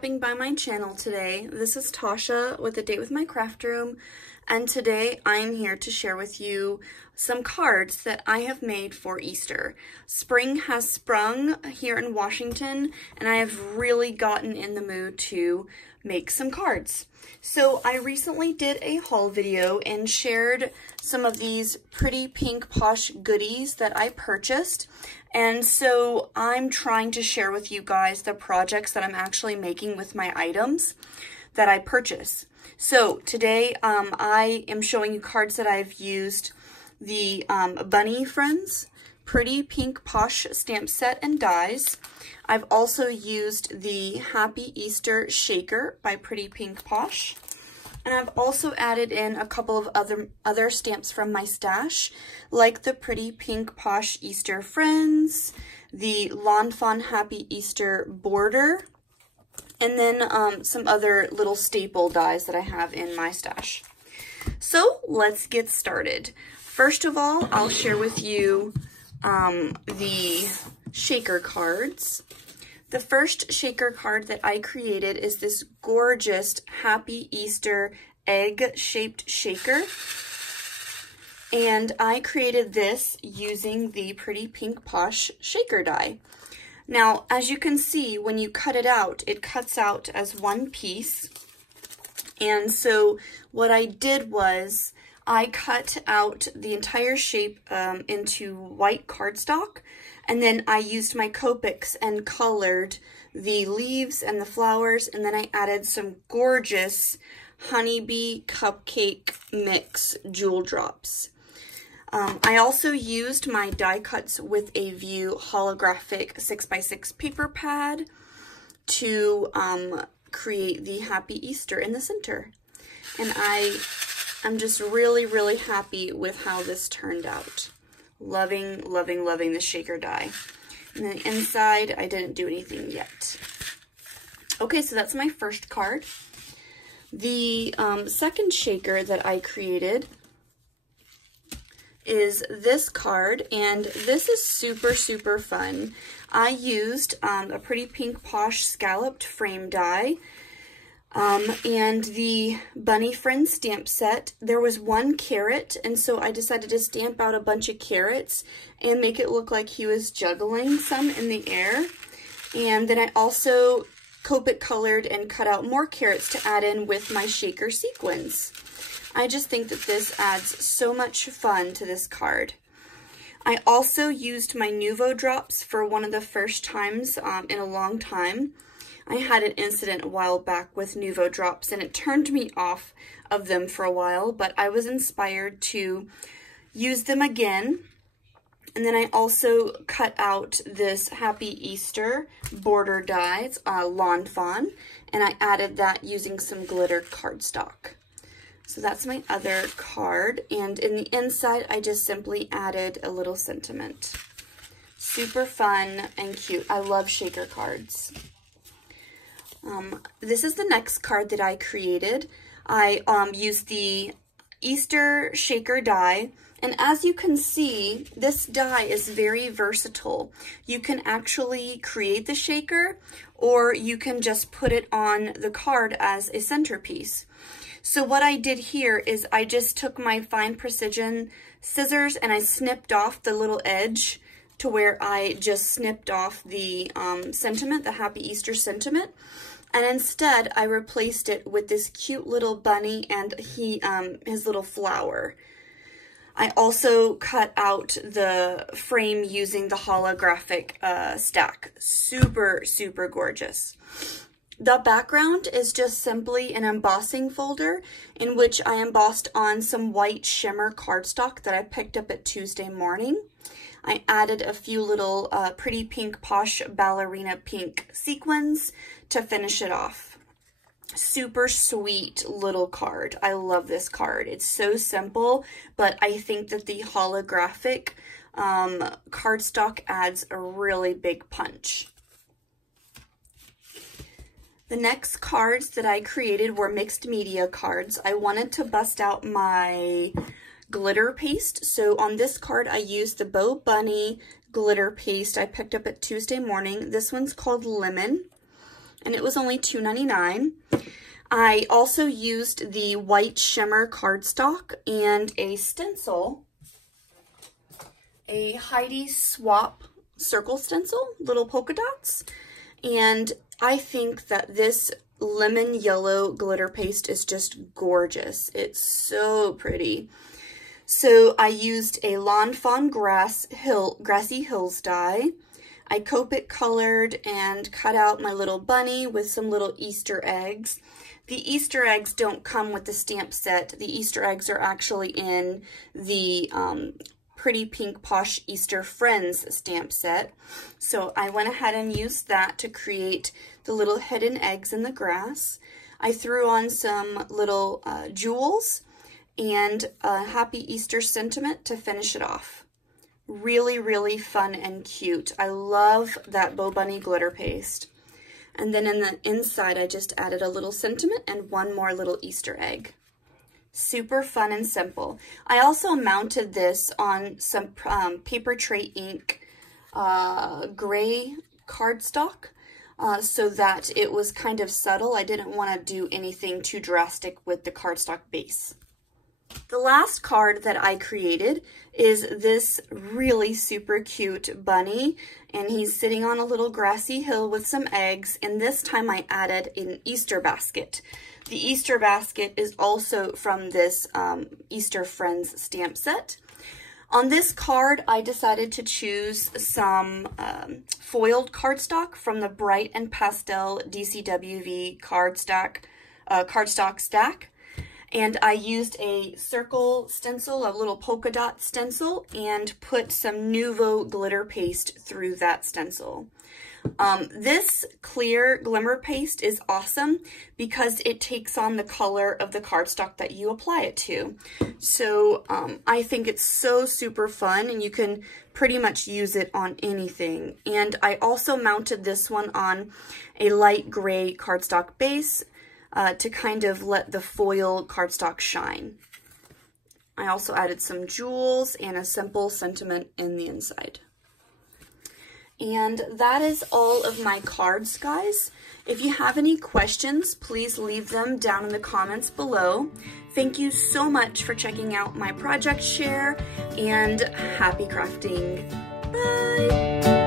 stopping by my channel today. This is Tasha with A Date with My Craft Room, and today I'm here to share with you some cards that I have made for Easter. Spring has sprung here in Washington, and I have really gotten in the mood to make some cards. So I recently did a haul video and shared some of these pretty pink Posh goodies that I purchased. And so I'm trying to share with you guys the projects that I'm actually making with my items that I purchase. So today I am showing you cards that I've used the Bunny Friends Pretty Pink Posh stamp set and dies. I've also used the Happy Easter Shaker by Pretty Pink Posh. And I've also added in a couple of other stamps from my stash, like the Pretty Pink Posh Easter Friends, the Lawn Fawn Happy Easter Border, and then some other little staple dies that I have in my stash. So let's get started. First of all, I'll share with you the shaker cards. The first shaker card that I created is this gorgeous Happy Easter egg-shaped shaker. And I created this using the Pretty Pink Posh shaker die. Now, as you can see, when you cut it out, it cuts out as one piece. And so what I did was I cut out the entire shape into white cardstock. And then I used my Copics and colored the leaves and the flowers, and then I added some gorgeous honeybee cupcake mix jewel drops. I also used my die cuts with a View holographic 6x6 paper pad to create the Happy Easter in the center. And I'm just really, really happy with how this turned out. Loving, loving, loving the shaker die. And then inside, I didn't do anything yet. Okay, so that's my first card. The second shaker that I created is this card, and this is super, super fun. I used a Pretty Pink Posh scalloped frame die. And the Bunny Friends stamp set, there was one carrot, and so I decided to stamp out a bunch of carrots and make it look like he was juggling some in the air. And then I also Copic colored and cut out more carrots to add in with my shaker sequins. I just think that this adds so much fun to this card. I also used my Nuvo drops for one of the first times in a long time. I had an incident a while back with Nuvo drops and it turned me off of them for a while, but I was inspired to use them again. And then I also cut out this Happy Easter border die, it's Lawn Fawn, and I added that using some glitter cardstock. So that's my other card, and in the inside I just simply added a little sentiment. Super fun and cute. I love shaker cards. This is the next card that I created. I used the Easter shaker die, and as you can see, this die is very versatile. You can actually create the shaker, or you can just put it on the card as a centerpiece. So what I did here is I just took my fine precision scissors and I snipped off the little edge to where I just snipped off the sentiment, the Happy Easter sentiment. And instead, I replaced it with this cute little bunny and his little flower. I also cut out the frame using the holographic stack. Super, super gorgeous. The background is just simply an embossing folder in which I embossed on some white shimmer cardstock that I picked up at Tuesday morning. I added a few little Pretty Pink Posh ballerina pink sequins to finish it off. Super sweet little card. I love this card. It's so simple, but I think that the holographic cardstock adds a really big punch. The next cards that I created were mixed media cards. I wanted to bust out my glitter paste. So on this card, I used the Bo Bunny glitter paste I picked up at Tuesday morning. This one's called Lemon. and it was only $2.99. I also used the white shimmer cardstock and a stencil, a Heidi Swap circle stencil, little polka dots, and I think that this lemon yellow glitter paste is just gorgeous. It's so pretty. So I used a Lawn Fawn Grassy Hills die. I Copic colored and cut out my little bunny with some little Easter eggs. The Easter eggs don't come with the stamp set. The Easter eggs are actually in the Pretty Pink Posh Easter Friends stamp set. So I went ahead and used that to create the little hidden eggs in the grass. I threw on some little jewels and a Happy Easter sentiment to finish it off. Really, really fun and cute. I love that Bo Bunny glitter paste. And then in the inside, I just added a little sentiment and one more little Easter egg. Super fun and simple. I also mounted this on some paper tray ink gray cardstock so that it was kind of subtle. I didn't want to do anything too drastic with the cardstock base. The last card that I created is this really super cute bunny, and he's sitting on a little grassy hill with some eggs, and this time I added an Easter basket. The Easter basket is also from this Easter Friends stamp set. On this card, I decided to choose some foiled cardstock from the Bright and Pastel DCWV cardstock stack. And I used a circle stencil, a little polka dot stencil, and put some Nuvo glitter paste through that stencil. This clear glimmer paste is awesome because it takes on the color of the cardstock that you apply it to. So I think it's so super fun, and you can pretty much use it on anything. And I also mounted this one on a light gray cardstock base to kind of let the foil cardstock shine. I also added some jewels and a simple sentiment in the inside. And that is all of my cards, guys. If you have any questions, please leave them down in the comments below. Thank you so much for checking out my project share, and happy crafting. Bye!